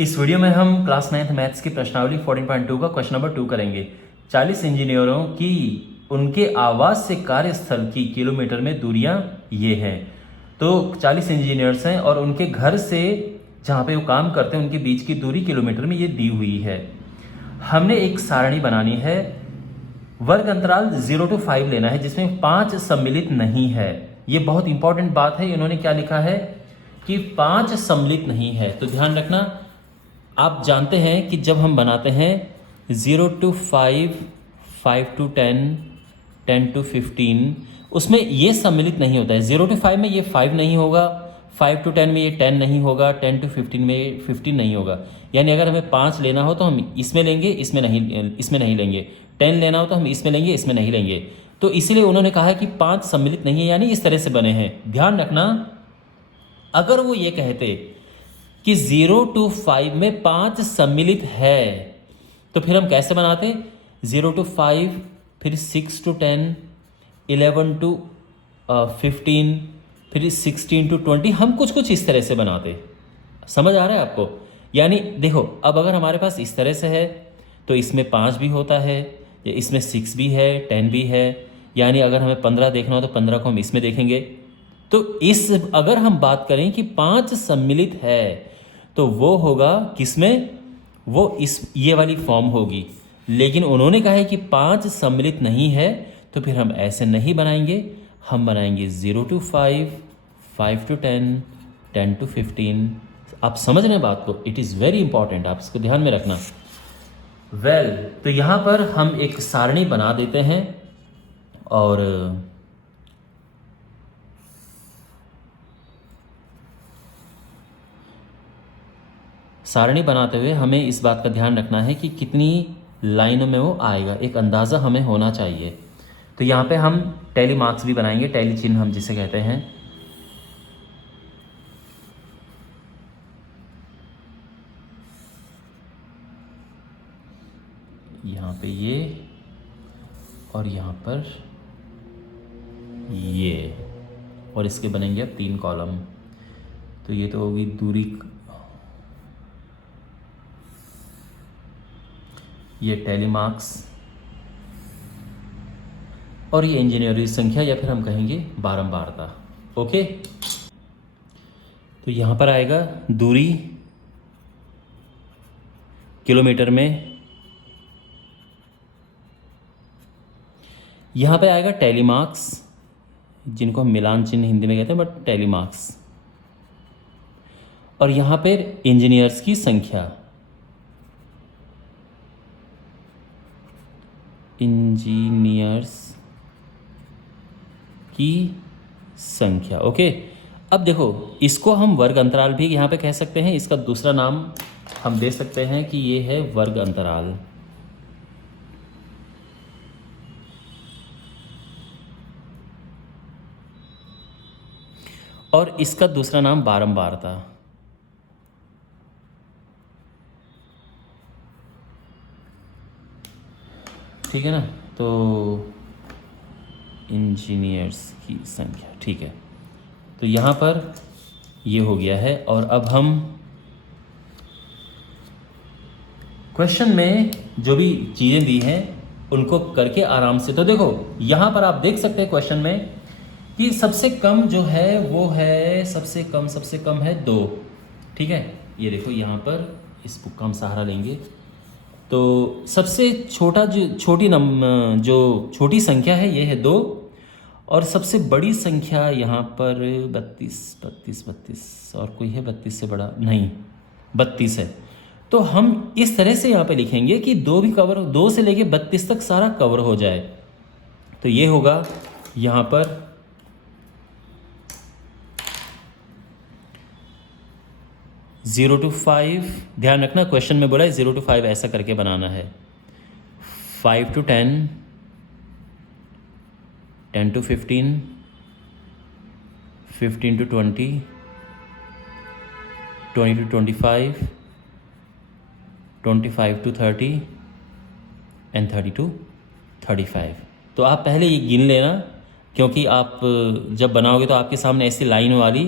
इस वीडियो में हम क्लास 9th मैथ्स की प्रश्नावली 14.2 का क्वेश्चन नंबर 2 करेंगे। 40 इंजीनियरों की उनके आवास से कार्यस्थल की किलोमीटर में दूरियां ये हैं। तो 40 इंजीनियर्स हैं और उनके घर से जहाँ पे वो काम करते हैं उनके बीच की दूरी किलोमीटर में ये दी हुई है। हमने एक सारणी बनानी है, वर्ग अंतराल 0 to 5 लेना है जिसमें 5 सम्मिलित नहीं है। ये बहुत इंपॉर्टेंट बात है। इन्होंने क्या लिखा है कि 5 सम्मिलित नहीं है, तो ध्यान रखना। आप जानते हैं कि जब हम बनाते हैं 0 to 5, 5 to 10, 10 to 15, उसमें ये सम्मिलित नहीं होता है। 0 to 5 में ये 5 नहीं होगा, 5 to 10 में ये 10 नहीं होगा, 10 to 15 में ये 15 नहीं होगा। यानी अगर हमें 5 लेना हो तो हम इसमें लेंगे, इसमें नहीं लेंगे। 10 लेना हो तो हम इसमें लेंगे, इसमें नहीं लेंगे। तो इसीलिए उन्होंने कहा है कि 5 सम्मिलित नहीं है, यानी इस तरह से बने हैं। ध्यान रखना, अगर वो ये कहते कि 0 to 5 में 5 सम्मिलित है तो फिर हम कैसे बनाते? 0 to 5, फिर 6 to 10, 11 to 15, फिर 16 to 20, हम कुछ इस तरह से बनाते। समझ आ रहा है आपको? यानी देखो, अब अगर हमारे पास इस तरह से है तो इसमें 5 भी होता है, या इसमें 6 भी है, 10 भी है। यानी अगर हमें 15 देखना हो तो 15 को हम इसमें देखेंगे। तो इस अगर हम बात करें कि 5 सम्मिलित है तो वो होगा किसमें? वो इस ये वाली फॉर्म होगी। लेकिन उन्होंने कहा है कि 5 सम्मिलित नहीं है, तो फिर हम ऐसे नहीं बनाएंगे। हम बनाएंगे 0 to 5, 5 to 10, 10 to 15। आप समझ रहे हैं बात को? इट इज़ वेरी इंपॉर्टेंट, आप इसको ध्यान में रखना। तो यहाँ पर हम एक सारणी बना देते हैं और सारणी बनाते हुए हमें इस बात का ध्यान रखना है कि कितनी लाइनों में वो आएगा, एक अंदाज़ा हमें होना चाहिए। तो यहाँ पे हम टैली मार्क्स भी बनाएंगे, टैली चिन्ह हम जिसे कहते हैं। यहाँ पे ये और यहाँ पर ये, और इसके बनेंगे अब 3 कॉलम। तो ये तो होगी दूरी, ये टैली मार्क्स, और ये इंजीनियरिंग संख्या या फिर हम कहेंगे बारंबारता। ओके, तो यहाँ पर आएगा दूरी किलोमीटर में, यहाँ पे आएगा टैली मार्क्स, जिनको हम मिलान चिन्ह हिंदी में कहते हैं, बट टैली मार्क्स, और यहाँ पे इंजीनियर्स की संख्या, इंजीनियर्स की संख्या। ओके, अब देखो, इसको हम वर्ग अंतराल भी यहाँ पे कह सकते हैं। इसका दूसरा नाम हम दे सकते हैं कि ये है वर्ग अंतराल। और इसका दूसरा नाम बारंबारता। ठीक है ना? तो इंजीनियर्स की संख्या, ठीक है। तो यहाँ पर ये हो गया है। और अब हम क्वेश्चन में जो भी चीज़ें दी हैं उनको करके आराम से, तो देखो यहाँ पर आप देख सकते हैं क्वेश्चन में कि सबसे कम जो है वो है, सबसे कम है 2। ठीक है, ये देखो यहाँ पर इस बुक का हम सहारा लेंगे। तो सबसे छोटा जो छोटी संख्या है ये है 2, और सबसे बड़ी संख्या यहाँ पर 32 और कोई है 32 से बड़ा नहीं, 32 है। तो हम इस तरह से यहाँ पे लिखेंगे कि 2 भी कवर, 2 से लेके 32 तक सारा कवर हो जाए। तो ये होगा यहाँ पर 0 to 5। ध्यान रखना, क्वेश्चन में बोला है 0 to 5 ऐसा करके बनाना है। 5 to 10, 10 to 15, 15 to 20, 20 to 25, 25 to 30 and 30 to 35। तो आप पहले ये गिन लेना, क्योंकि आप जब बनाओगे तो आपके सामने ऐसी लाइन वाली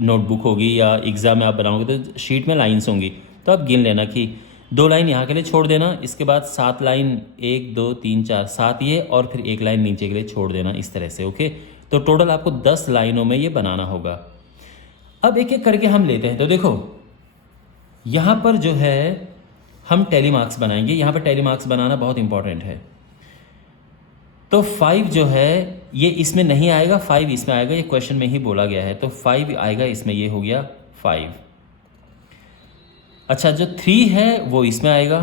नोटबुक होगी, या एग्ज़ाम में आप बनाओगे तो शीट में लाइंस होंगी, तो आप गिन लेना कि 2 लाइन यहाँ के लिए छोड़ देना, इसके बाद 7 लाइन 1 2 3 4 7 ये, और फिर 1 लाइन नीचे के लिए छोड़ देना इस तरह से। ओके, तो टोटल आपको 10 लाइनों में ये बनाना होगा। अब एक एक करके हम लेते हैं। तो देखो यहाँ पर जो है हम टैली मार्क्स बनाएंगे। यहाँ पर टैली मार्क्स बनाना बहुत इंपॉर्टेंट है। तो 5 जो है ये इसमें नहीं आएगा, 5 इसमें आएगा, ये क्वेश्चन में ही बोला गया है। तो 5 आएगा इसमें, ये हो गया 5। अच्छा, जो 3 है वो इसमें आएगा।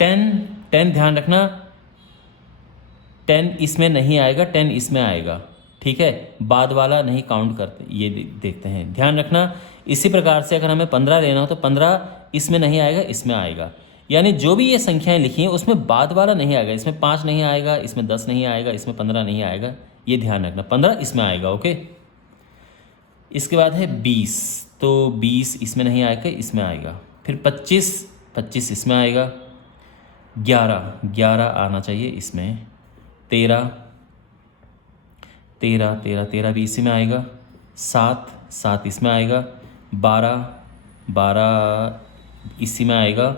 10 ध्यान रखना 10 इसमें नहीं आएगा, 10 इसमें आएगा। ठीक है, बाद वाला नहीं काउंट करते, ये देखते हैं, ध्यान रखना। इसी प्रकार से अगर हमें 15 लेना हो तो 15 इसमें नहीं आएगा, इसमें आएगा। यानी जो भी ये संख्याएं लिखी हैं उसमें बाद वाला नहीं आएगा। इसमें 5 नहीं आएगा, इसमें 10 नहीं आएगा, इसमें 15 नहीं आएगा, ये ध्यान रखना। 15 इसमें आएगा। ओके, इसके बाद है 20, तो 20 इसमें नहीं आएगा, इसमें आएगा। फिर 25 इसमें आएगा। 11 आना चाहिए इसमें। 13 भी इसी में आएगा। 7 इसमें आएगा। 12 इसी में आएगा।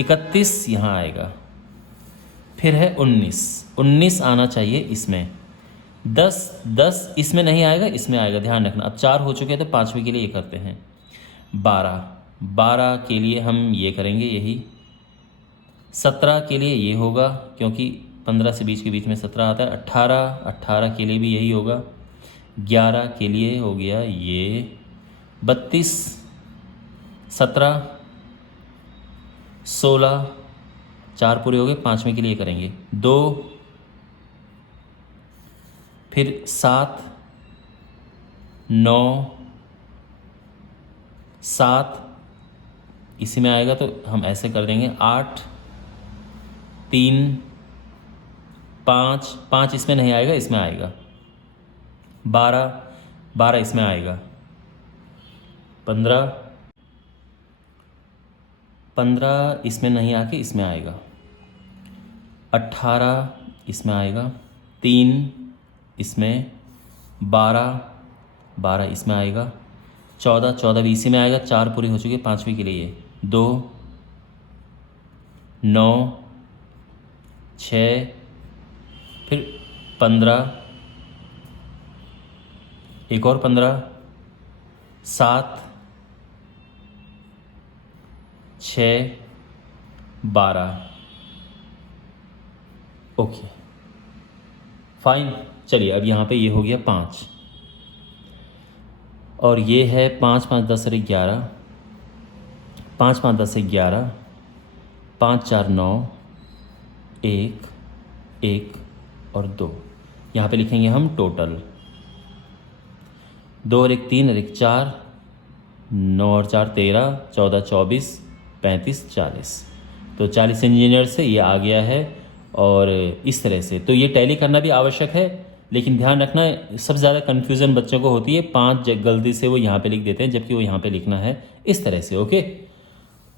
31 यहाँ आएगा। फिर है 19 आना चाहिए इसमें। 10 इसमें नहीं आएगा, इसमें आएगा, ध्यान रखना। अब 4 हो चुके हैं तो 5वीं के लिए ये करते हैं। 12 के लिए हम ये करेंगे यही। 17 के लिए ये होगा क्योंकि 15 से 20 के बीच में 17 आता है। 18 के लिए भी यही होगा। 11 के लिए हो गया ये। 32, 17, 16, 4 पूरे हो गए। 5वीं के लिए करेंगे 2, फिर 7, 9, 7 इसी में आएगा तो हम ऐसे कर देंगे। 8, 3, 5 इसमें नहीं आएगा, इसमें आएगा। 12 इसमें आएगा। 15 इसमें नहीं आके इसमें आएगा। 18 इसमें आएगा। 3 इसमें। 12 इसमें आएगा। 14 भी इसी में आएगा। 4 पूरी हो चुकी है। 5वीं के लिए 2, 9, 6, फिर 15, एक और 15, 7, 6, 12। Okay fine. चलिए अब यहाँ पे ये हो गया 5 और ये है 5 5 10 और 11। 5 5 10 11, 5 4 9, 1 1 और 2। यहाँ पे लिखेंगे हम टोटल। 2 और 1 3 और 1 4, 9 और 4 13, 14 24, 35 40। तो 40 इंजीनियर से ये आ गया है। और इस तरह से तो ये टैली करना भी आवश्यक है, लेकिन ध्यान रखना सबसे ज़्यादा कन्फ्यूज़न बच्चों को होती है। 5 गलती से वो यहाँ पे लिख देते हैं जबकि वो यहाँ पे लिखना है इस तरह से। ओके,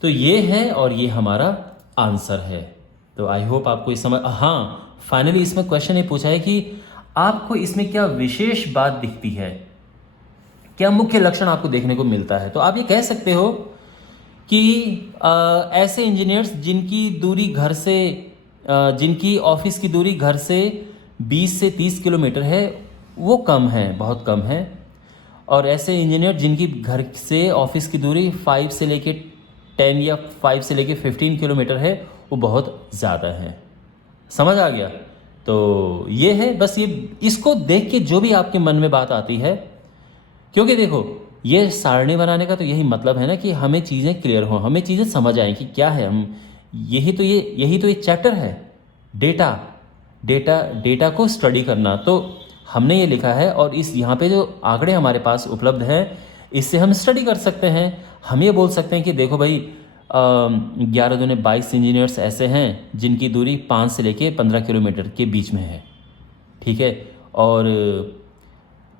तो ये है और ये हमारा आंसर है। तो आई होप आपको इस समझ। हाँ, फाइनली इसमें क्वेश्चन ये पूछा है कि आपको इसमें क्या विशेष बात दिखती है, क्या मुख्य लक्षण आपको देखने को मिलता है। तो आप ये कह सकते हो कि ऐसे इंजीनियर्स जिनकी दूरी घर से जिनकी ऑफिस की दूरी घर से 20 से 30 किलोमीटर है वो कम है, बहुत कम है। और ऐसे इंजीनियर जिनकी घर से ऑफिस की दूरी 5 से लेके 10 या 5 से लेके 15 किलोमीटर है वो बहुत ज़्यादा है। समझ आ गया। तो ये है बस, ये इसको देख के जो भी आपके मन में बात आती है, क्योंकि देखो ये सारणी बनाने का तो यही मतलब है ना कि हमें चीज़ें क्लियर हों, हमें चीज़ें समझ आएँ कि क्या है। हम यही तो ये चैप्टर है, डेटा को स्टडी करना। तो हमने ये लिखा है और इस यहाँ पे जो आंकड़े हमारे पास उपलब्ध हैं इससे हम स्टडी कर सकते हैं। हम ये बोल सकते हैं कि देखो भाई 11 दूने 22 इंजीनियर्स ऐसे हैं जिनकी दूरी 5 से लेके 15 किलोमीटर के बीच में है। ठीक है, और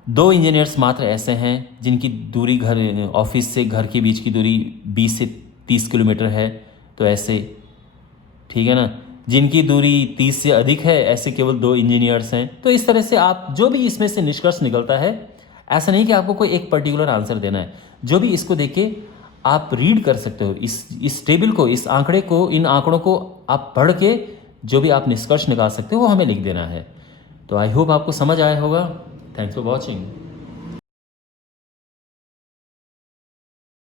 2 इंजीनियर्स मात्र ऐसे हैं जिनकी दूरी घर ऑफिस से घर के बीच की दूरी 20 से 30 किलोमीटर है। तो ऐसे, ठीक है ना, जिनकी दूरी 30 से अधिक है ऐसे केवल 2 इंजीनियर्स हैं। तो इस तरह से आप जो भी इसमें से निष्कर्ष निकलता है, ऐसा नहीं कि आपको कोई एक पर्टिकुलर आंसर देना है, जो भी इसको देख के आप रीड कर सकते हो इस टेबल को, इस आंकड़े को, इन आंकड़ों को आप पढ़ के जो भी आप निष्कर्ष निकाल सकते हो वो हमें लिख देना है। तो आई होप आपको समझ आया होगा। Thanks for watching.